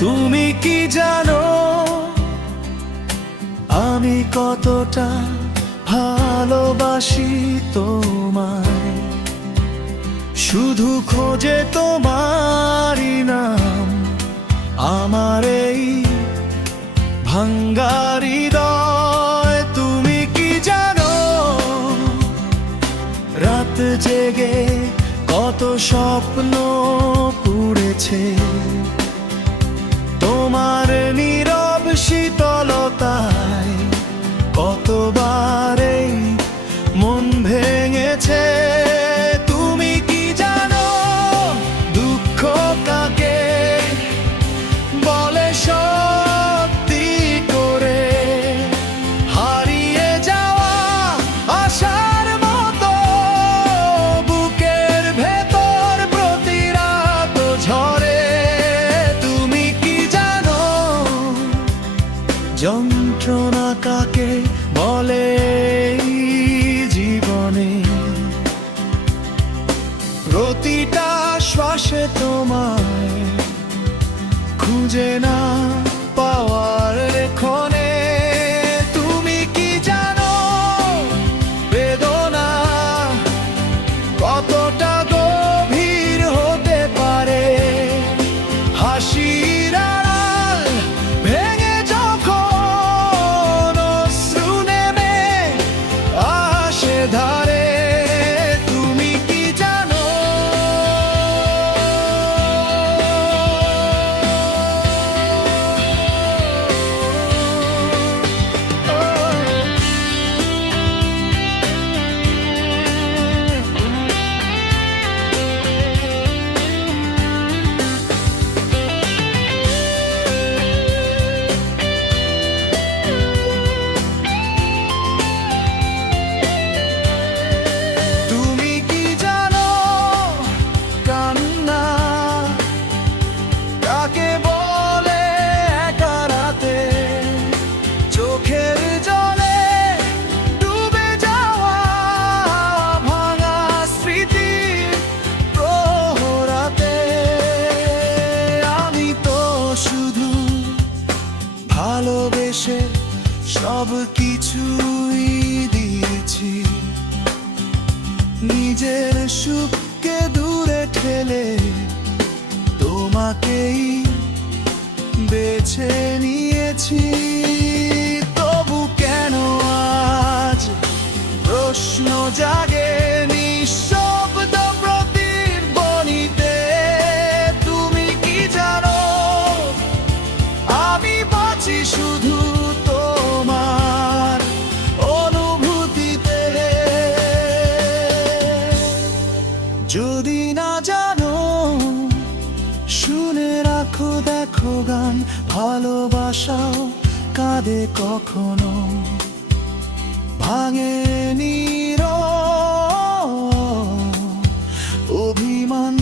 তুমি কি জানো আমি কতটা ভালোবাসি তোমায়? শুধু খোঁজে তোমারই নাম আমার এই ভাঙ্গা হৃদয়। তুমি কি জানো রাত জেগে কত স্বপ্ন পুড়েছে তোমার নীরব শীতলতায়, কতবার এই মন ভেঙেছে। তুমি কি জানো দুঃখ কাকে বলে সত্যি করে? হারিয়ে যাওয়া আশার মতো বুকের ভেতর প্রতি রাত ঝরে। তুমি কি জানো যন্ত্রণা কাকে বলে জীবনে? প্রতিটা শ্বাসে তোমায় খুঁজে না পাওয়ার ক্ষণে। তুমি কি জানো বেদনা কতটা গভীর হতে পারে? হাসির আড়াল ভেঙে যখন অশ্রু নেমে আসে ধারে। তুমি কি জানো কাকে বলে একা রাতে চোখের জলে ডুবে যাওয়া ভাঙা স্মৃতির প্রহরাতে? আমি তো শুধু ভালোবেসে সব কিছুই দিয়েছি, নিজের সুখকে দূরে ঠেলে তোমাকেই বেছে নিয়েছি। তবু কেন আজ প্রশ্ন জাগে নিঃশব্দ প্রতিধ্বনিতে? তুমি কি জানো আমি বাঁচি শুধু তোমার অনুভূতিতে। যদি না জানো শুনে রাখো, দেখো গান ভালোবাসাও কাঁদে কখনো ভাঙে নীরব অভিমান।